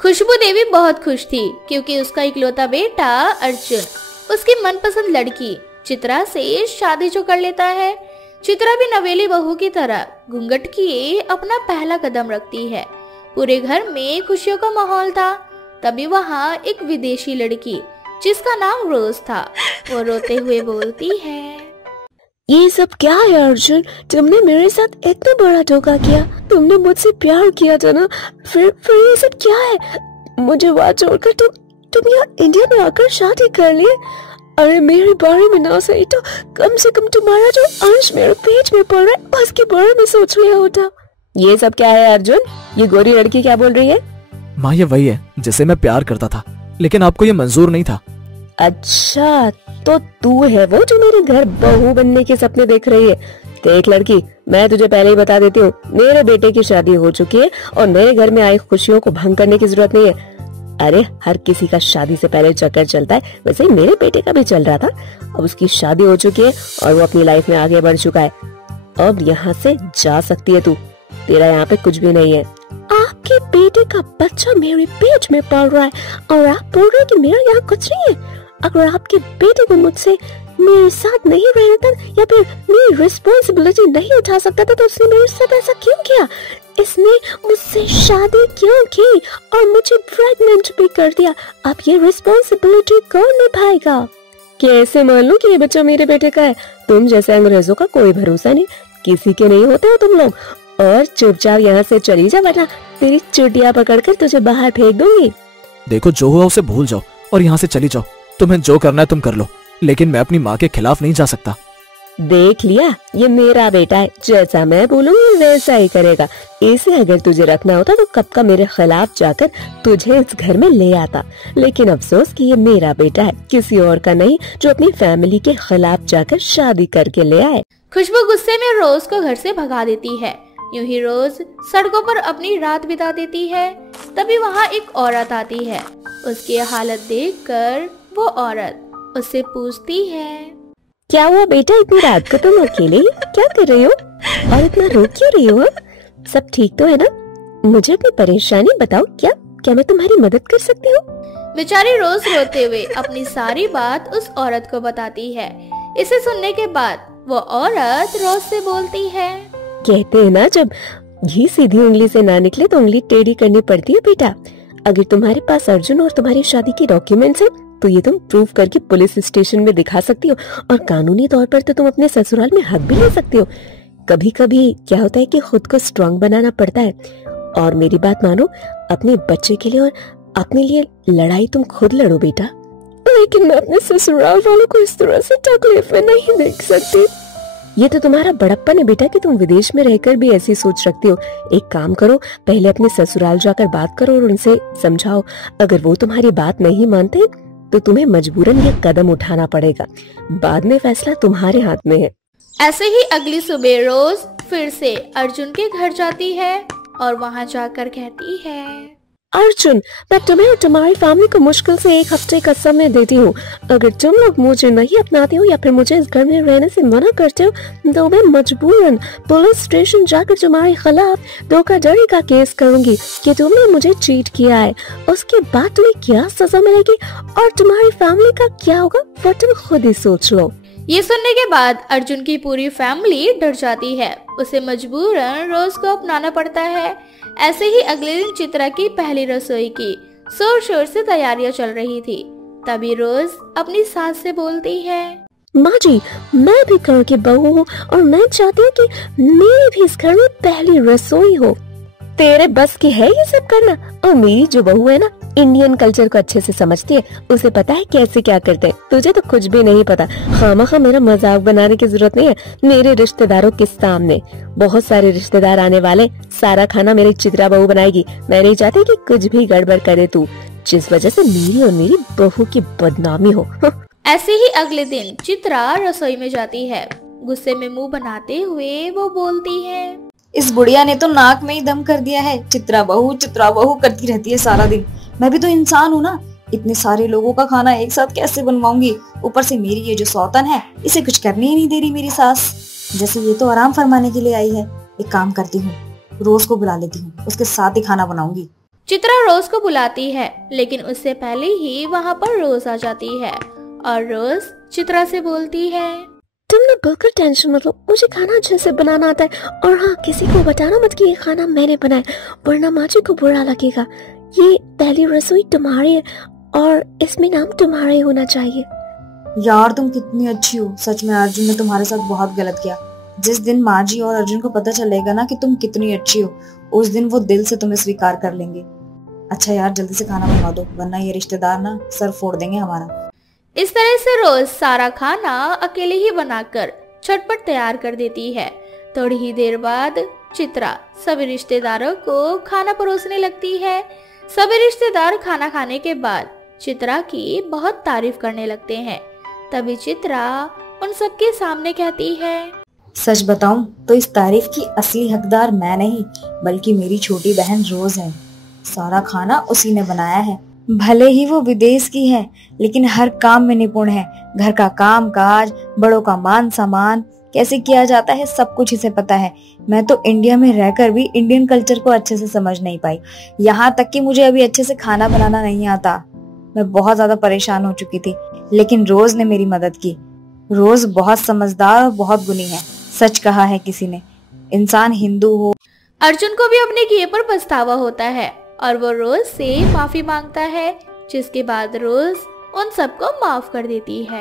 खुशबू देवी बहुत खुश थी क्योंकि उसका इकलौता बेटा अर्जुन उसकी मनपसंद लड़की चित्रा से शादी जो कर लेता है। चित्रा भी नवेली बहू की तरह घूंघट किए अपना पहला कदम रखती है। पूरे घर में खुशियों का माहौल था। तभी वहाँ एक विदेशी लड़की जिसका नाम रोज था, वो रोते हुए बोलती है, ये सब क्या है अर्जुन? तुमने मेरे साथ इतना बड़ा धोखा किया। तुमने मुझसे प्यार किया था ना, फिर ये सब क्या है? मुझे वहाँ छोड़कर तुम यहाँ इंडिया में आकर शादी कर लिए। अरे मेरे बारे में ना सही तो कम से कम तुम्हारा जो अंश मेरे पेट में पड़ रहा है उसके बारे में सोच लिया होता। ये सब क्या है अर्जुन? ये गोरी लड़की क्या बोल रही है? माँ ये वही है जिसे मैं प्यार करता था, लेकिन आपको ये मंजूर नहीं था। अच्छा, तो तू है वो जो मेरे घर बहू बनने के सपने देख रही है? देख लड़की, मैं तुझे पहले ही बता देती हूँ, मेरे बेटे की शादी हो चुकी है और मेरे घर में आई खुशियों को भंग करने की जरूरत नहीं है। अरे हर किसी का शादी से पहले चक्कर चलता है, वैसे ही मेरे बेटे का भी चल रहा था। अब उसकी शादी हो चुकी है और वो अपनी लाइफ में आगे बढ़ चुका है। अब यहाँ से जा सकती है तू, तेरा यहाँ पे कुछ भी नहीं है। आपके बेटे का बच्चा मेरे पेट में पल रहा है और आप बोल रहे हैं कि मेरा यहाँ कुछ नहीं है। अगर आपके बेटे को मुझसे मेरे साथ नहीं रहना था या फिर मेरी रिस्पॉन्सिबिलिटी नहीं उठा सकता था तो उसने मेरे साथ ऐसा क्यों किया? इसने मुझसे शादी क्यों की और मुझे प्रेग्नेंट भी कर दिया? अब ये रिस्पॉन्सिबिलिटी कौन निभाएगा? कैसे मान लूं कि ये बच्चा मेरे बेटे का है? तुम जैसे अंग्रेजों का कोई भरोसा नहीं, किसी के नहीं होते हो तुम लोग। और चुपचाप यहाँ से चली जा वरना तेरी चुटिया पकड़कर तुझे बाहर फेंक दूंगी। देखो जो हुआ उसे भूल जाओ और यहाँ से चली जाओ। तुम्हें जो करना है तुम कर लो, लेकिन मैं अपनी माँ के खिलाफ नहीं जा सकता। देख लिया, ये मेरा बेटा है, जैसा मैं बोलूंगी वैसा ही करेगा। इसे अगर तुझे रखना होता तो कब का मेरे खिलाफ जाकर तुझे इस घर में ले आता। लेकिन अफसोस कि ये मेरा बेटा है, किसी और का नहीं, जो अपनी फैमिली के खिलाफ जाकर शादी करके ले आए। खुशबू गुस्से में रोज को घर से भगा देती है। यूं ही रोज सड़कों पर अपनी रात बिता देती है। तभी वहाँ एक औरत आती है। उसकी हालत देखकर वो औरत उससे पूछती है, क्या हुआ बेटा, इतनी रात को तुम अकेले ही क्या कर रही हो और इतना रो क्यों रही हो? सब ठीक तो है ना? मुझे अपनी परेशानी बताओ, क्या मैं तुम्हारी मदद कर सकती हूँ? बेचारी रोज रोते हुए अपनी सारी बात उस औरत को बताती है। इसे सुनने के बाद वो औरत रोज से बोलती है, कहते हैं ना, जब घी सीधी उंगली से ना निकले तो उंगली टेढ़ी करनी पड़ती है बेटा। अगर तुम्हारे पास अर्जुन और तुम्हारी शादी की डॉक्यूमेंट्स हैं तो ये तुम प्रूव करके पुलिस स्टेशन में दिखा सकती हो और कानूनी तौर पर तो तुम अपने ससुराल में हक भी ले सकती हो। कभी कभी क्या होता है कि खुद को स्ट्रांग बनाना पड़ता है। और मेरी बात मानो, अपने बच्चे के लिए और अपने लिए लड़ाई तुम खुद लड़ो बेटा। लेकिन मैं अपने ससुराल वालों को इस तरह से तकलीफ में नहीं देख सकती। ये तो तुम्हारा बड़प्पन है बेटा कि तुम विदेश में रहकर भी ऐसी सोच रखती हो। एक काम करो, पहले अपने ससुराल जाकर बात करो और उनसे समझाओ। अगर वो तुम्हारी बात नहीं मानते तो तुम्हें मजबूरन ये कदम उठाना पड़ेगा। बाद में फैसला तुम्हारे हाथ में है। ऐसे ही अगली सुबह रोज फिर से अर्जुन के घर जाती है और वहाँ जाकर कहती है, अर्जुन, मैं तुम्हें और तुम्हारी फैमिली को मुश्किल से 1 हफ्ते का समय देती हूँ। अगर तुम लोग मुझे नहीं अपनाते हो या फिर मुझे इस घर में रहने से मना करते हो तो मैं मजबूरन पुलिस स्टेशन जाकर तुम्हारे खिलाफ धोखाधड़ी का केस करूंगी कि तुमने मुझे चीट किया है। उसके बाद तुम्हें क्या सजा मिलेगी और तुम्हारी फैमिली का क्या होगा वो तुम खुद ही सोच लो। ये सुनने के बाद अर्जुन की पूरी फैमिली डर जाती है। उसे मजबूरन रोज को अपनाना पड़ता है। ऐसे ही अगले दिन चित्रा की पहली रसोई की जोर शोर से तैयारियां चल रही थी। तभी रोज अपनी सास से बोलती है, माँ जी, मैं भी घर की बहू हूँ और मैं चाहती हूँ कि मेरी भी इस घर में पहली रसोई हो। तेरे बस की है ये सब करना? और मेरी जो बहू है ना, इंडियन कल्चर को अच्छे से समझती है, उसे पता है कैसे क्या करते हैं। तुझे तो कुछ भी नहीं पता। खामखा मेरा मजाक बनाने की जरूरत नहीं है। मेरे रिश्तेदारों के सामने बहुत सारे रिश्तेदार आने वाले, सारा खाना मेरी चित्रा बहू बनाएगी। मैं नहीं चाहती कि कुछ भी गड़बड़ करे तू, जिस वजह से मेरी और मेरी बहू की बदनामी हो। ऐसे ही अगले दिन चित्रा रसोई में जाती है। गुस्से में मुंह बनाते हुए वो बोलती है, इस बुढ़िया ने तो नाक में ही दम कर दिया है। चित्रा बहू करती रहती है सारा दिन। मैं भी तो इंसान हूँ ना, इतने सारे लोगों का खाना एक साथ कैसे बनवाऊंगी? ऊपर से मेरी ये जो सौतन है, इसे कुछ करने ही नहीं दे रही मेरी सास। जैसे ये तो आराम फरमाने के लिए आई है। एक काम करती हूँ, रोज को बुला लेती हूँ, उसके साथ ही खाना बनाऊंगी। चित्रा रोज को बुलाती है, लेकिन उससे पहले ही वहाँ पर रोज आ जाती है और रोज चित्रा से बोलती है, तुम ना बिल्कुल टेंशन मत लो, मुझे खाना अच्छे से बनाना आता है। और हाँ, किसी को बताना मत कि ये खाना मैंने बनाया, वरना माँ जी को बुरा लगेगा। ये पहली रसोई तुम्हारी है और इसमें नाम तुम्हारा ही होना चाहिए। यार तुम कितनी अच्छी हो, सच में अर्जुन ने तुम्हारे साथ बहुत गलत किया। जिस दिन माँ जी और अर्जुन को पता चलेगा ना कि तुम कितनी अच्छी हो, उस दिन वो दिल से तुम्हें स्वीकार कर लेंगे। अच्छा यार जल्दी से खाना बनवा दो, वरना ये रिश्तेदार ना सर फोड़ देंगे हमारा। इस तरह से रोज सारा खाना अकेले ही बनाकर झटपट तैयार कर देती है। थोड़ी ही देर बाद चित्रा सभी रिश्तेदारों को खाना परोसने लगती है। सभी रिश्तेदार खाना खाने के बाद चित्रा की बहुत तारीफ करने लगते हैं। तभी चित्रा उन सबके सामने कहती है, सच बताऊं तो इस तारीफ की असली हकदार मैं नहीं, बल्कि मेरी छोटी बहन रोज है। सारा खाना उसी ने बनाया है। भले ही वो विदेश की है, लेकिन हर काम में निपुण है। घर का काम काज, बड़ों का मान सम्मान कैसे किया जाता है, सब कुछ इसे पता है। मैं तो इंडिया में रहकर भी इंडियन कल्चर को अच्छे से समझ नहीं पाई, यहाँ तक कि मुझे अभी अच्छे से खाना बनाना नहीं आता। मैं बहुत ज्यादा परेशान हो चुकी थी, लेकिन रोज ने मेरी मदद की। रोज बहुत समझदार और बहुत गुणी है। सच कहा है किसी ने, इंसान हिंदू हो। अर्जुन को भी अपने किए पर पछतावा होता है और वो रोज से माफी मांगता है, जिसके बाद रोज उन सबको माफ कर देती है।